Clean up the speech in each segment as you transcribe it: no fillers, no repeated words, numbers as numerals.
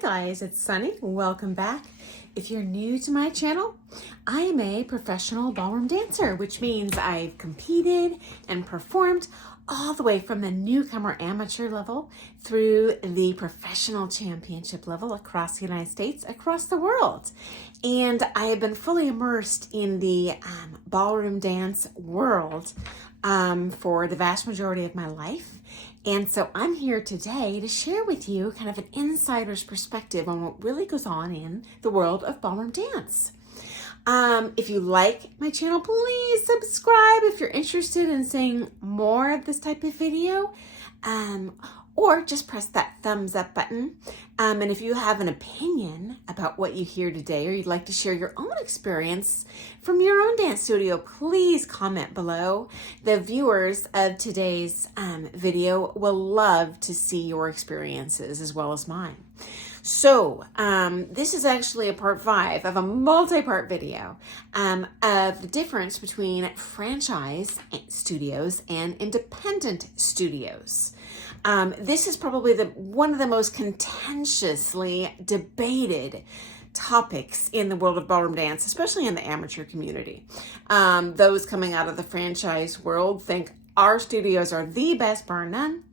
guys, it's Sunny. Welcome back. If you're new to my channel, I am a professional ballroom dancer, which means I've competed and performed all the way from the newcomer amateur level through the professional championship level across the United States, across the world. And I have been fully immersed in the ballroom dance world for the vast majority of my life. And so I'm here today to share with you kind of an insider's perspective on what really goes on in the world of ballroom dance. If you like my channel, please subscribe if you're interested in seeing more of this type of video, or just press that thumbs up button. And if you have an opinion about what you hear today, or you'd like to share your own experience from your own dance studio, please comment below. The viewers of today's video will love to see your experiences as well as mine. So this is actually a part 5 of a multi-part video of the difference between franchise studios and independent studios. This is probably one of the most contentiously debated topics in the world of ballroom dance, especially in the amateur community. Those coming out of the franchise world think our studios are the best, bar none.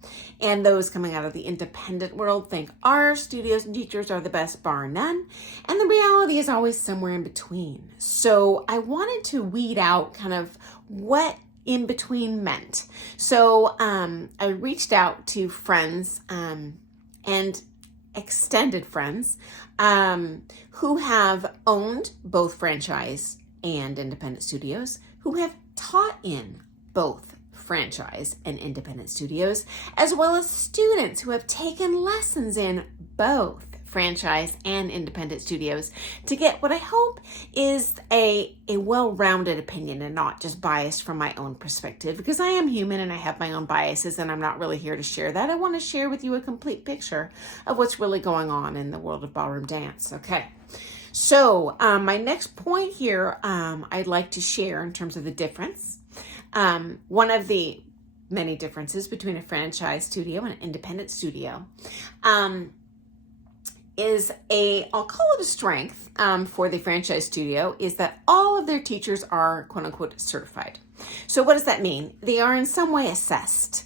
And those coming out of the independent world think our studios and teachers are the best, bar none. And the reality is always somewhere in between. So I wanted to weed out kind of what in between meant. So I reached out to friends and extended friends who have owned both franchise and independent studios, who have taught in both franchise and independent studios, as well as students who have taken lessons in both franchise and independent studios to get what I hope is a well-rounded opinion and not just biased from my own perspective, because I am human and I have my own biases and I'm not really here to share that. I want to share with you a complete picture of what's really going on in the world of ballroom dance. Okay. So my next point here I'd like to share in terms of the difference. One of the many differences between a franchise studio and an independent studio is I'll call it a strength for the franchise studio, is that all of their teachers are quote unquote certified. So what does that mean? They are in some way assessed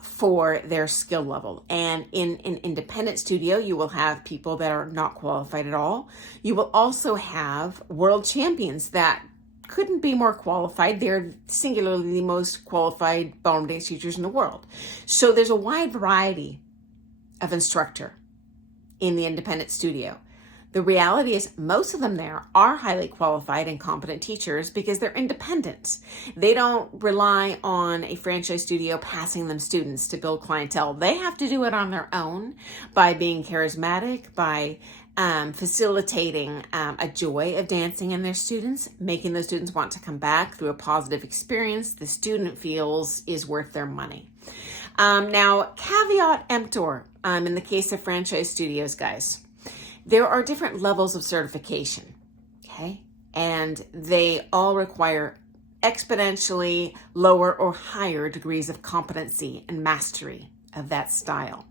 for their skill level. And in an independent studio, you will have people that are not qualified at all. You will also have world champions that couldn't be more qualified. They're singularly the most qualified ballroom dance teachers in the world. So there's a wide variety of instructor in the independent studio. The reality is most of them there are highly qualified and competent teachers because they're independent. They don't rely on a franchise studio passing them students to build clientele. They have to do it on their own by being charismatic, by facilitating a joy of dancing in their students, making those students want to come back through a positive experience the student feels is worth their money. Now, caveat emptor, in the case of franchise studios, guys, there are different levels of certification, okay? And they all require exponentially lower or higher degrees of competency and mastery of that style.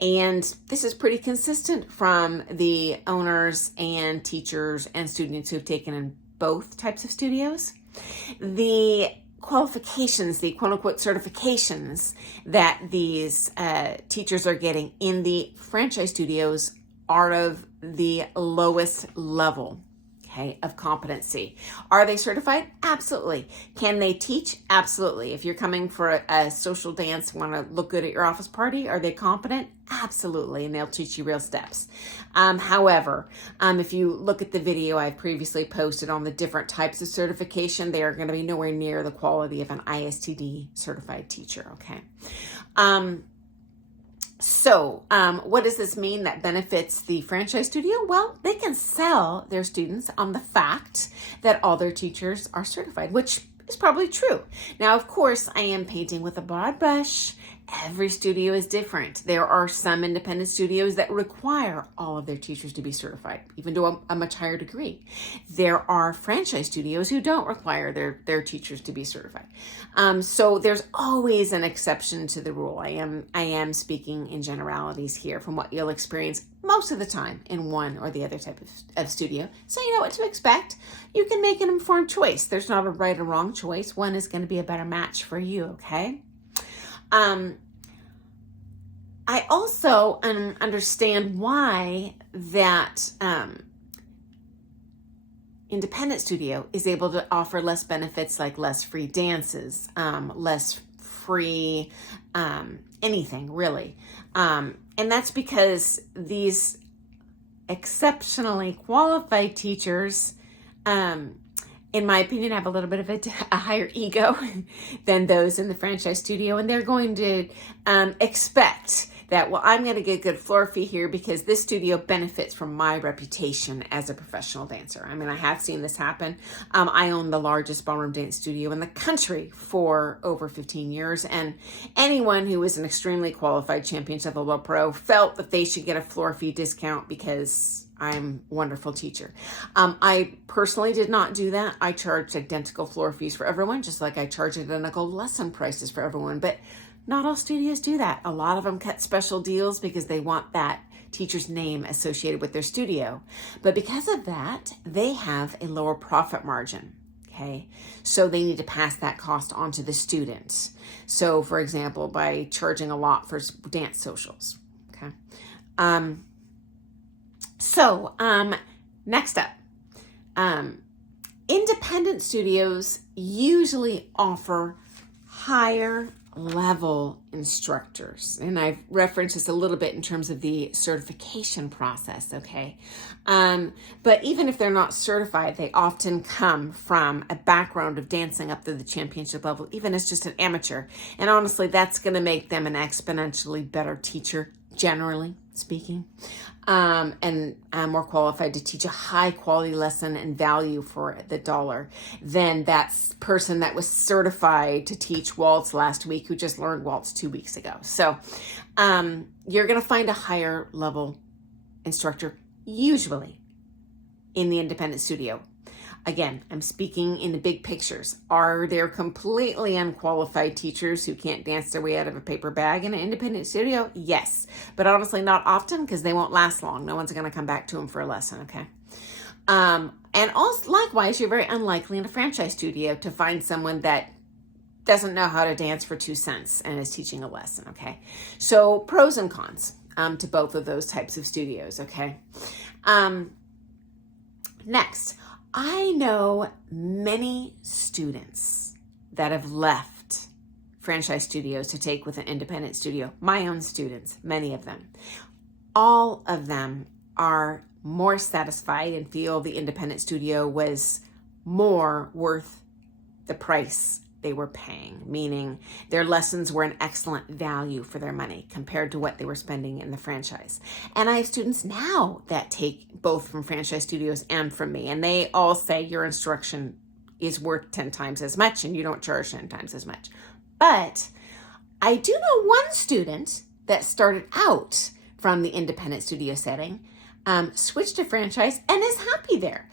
And this is pretty consistent from the owners and teachers and students who've taken in both types of studios. The qualifications, the quote unquote certifications that these teachers are getting in the franchise studios are of the lowest level, okay, of competency. Are they certified? Absolutely. Can they teach? Absolutely. If you're coming for a social dance, want to look good at your office party, are they competent? Absolutely. And they'll teach you real steps. However, if you look at the video I've previously posted on the different types of certification, they are going to be nowhere near the quality of an ISTD certified teacher, okay? So what does this mean that benefits the franchise studio? Well, they can sell their students on the fact that all their teachers are certified, which is probably true. Now, of course, I am painting with a broad brush every studio is different. There are some independent studios that require all of their teachers to be certified, even to a much higher degree. There are franchise studios who don't require their teachers to be certified. So there's always an exception to the rule. I am speaking in generalities here from what you'll experience most of the time in one or the other type of studio. So you know what to expect. You can make an informed choice. There's not a right or wrong choice. One is going to be a better match for you, okay? I also understand why that independent studio is able to offer less benefits, like less free dances, less free anything really. And that's because these exceptionally qualified teachers, in my opinion, have a little bit of a higher ego than those in the franchise studio. And they're going to expect that, well, I'm going to get a good floor fee here because this studio benefits from my reputation as a professional dancer. I mean, I have seen this happen. I own the largest ballroom dance studio in the country for over 15 years. And anyone who is an extremely qualified championship level pro felt that they should get a floor fee discount because I'm a wonderful teacher. I personally did not do that. I charged identical floor fees for everyone, just like I charge identical lesson prices for everyone. But not all studios do that. A lot of them cut special deals because they want that teacher's name associated with their studio. But because of that, they have a lower profit margin. Okay, so they need to pass that cost on to the students. So, for example, by charging a lot for dance socials. Okay. Next up, independent studios usually offer higher level instructors. And I've referenced this a little bit in terms of the certification process, okay? But even if they're not certified, they often come from a background of dancing up to the championship level, even as just an amateur. And honestly, that's going to make them an exponentially better teacher, generally speaking, and more qualified to teach a high quality lesson and value for the dollar than that person that was certified to teach waltz last week who just learned waltz 2 weeks ago. So you're going to find a higher level instructor usually in the independent studio. Again, I'm speaking in the big pictures. Are there completely unqualified teachers who can't dance their way out of a paper bag in an independent studio? Yes, but honestly not often because they won't last long. No one's going to come back to them for a lesson, okay? And also, likewise, you're very unlikely in a franchise studio to find someone that doesn't know how to dance for 2 cents and is teaching a lesson, okay? So pros and cons to both of those types of studios, okay? Next, I know many students that have left franchise studios to take with an independent studio. My own students, many of them. All of them are more satisfied and feel the independent studio was more worth the price they were paying, meaning their lessons were an excellent value for their money compared to what they were spending in the franchise. And I have students now that take both from franchise studios and from me, and they all say your instruction is worth 10 times as much and you don't charge 10 times as much. But I do know one student that started out from the independent studio setting, switched to franchise and is happy there.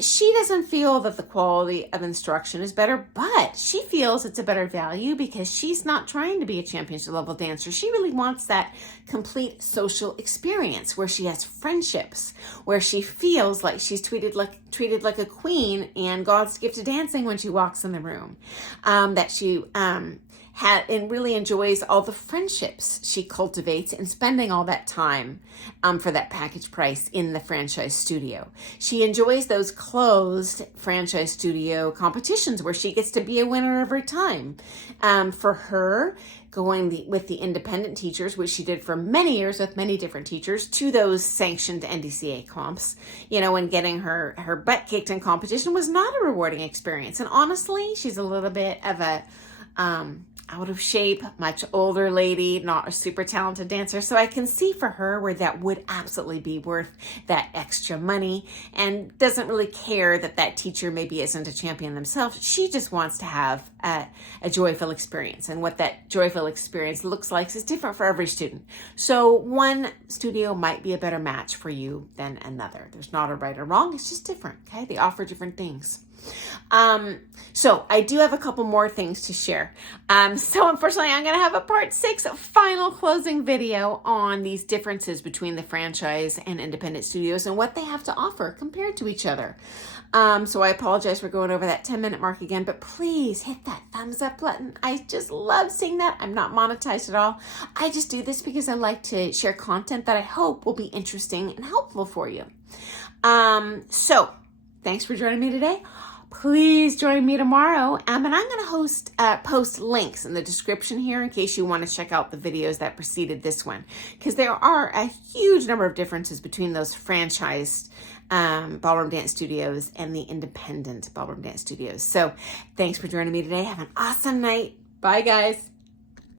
She doesn't feel that the quality of instruction is better, but she feels it's a better value because she's not trying to be a championship level dancer. She really wants that complete social experience where she has friendships, where she feels like she's treated like a queen and God's gift to dancing when she walks in the room. That she and really enjoys all the friendships she cultivates and spending all that time for that package price in the franchise studio. She enjoys those closed franchise studio competitions where she gets to be a winner every time. For her, going with the independent teachers, which she did for many years with many different teachers, to those sanctioned NDCA comps, and getting her butt kicked in competition was not a rewarding experience. And honestly, she's a little bit of a out of shape, much older lady, not a super talented dancer. So I can see for her where that would absolutely be worth that extra money, and doesn't really care that that teacher maybe isn't a champion themselves. She just wants to have a joyful experience. And what that joyful experience looks like is different for every student. So one studio might be a better match for you than another. There's not a right or wrong. It's just different. Okay. They offer different things. So I do have a couple more things to share. So unfortunately, I'm going to have a part 6 final closing video on these differences between the franchise and independent studios and what they have to offer compared to each other. So I apologize for going over that 10-minute mark again, but please hit that thumbs up button. I just love seeing that. I'm not monetized at all. I just do this because I like to share content that I hope will be interesting and helpful for you. So thanks for joining me today. Please join me tomorrow. And I'm going to post links in the description here in case you want to check out the videos that preceded this one, because there are a huge number of differences between those franchised ballroom dance studios and the independent ballroom dance studios. So thanks for joining me today. Have an awesome night. Bye, guys.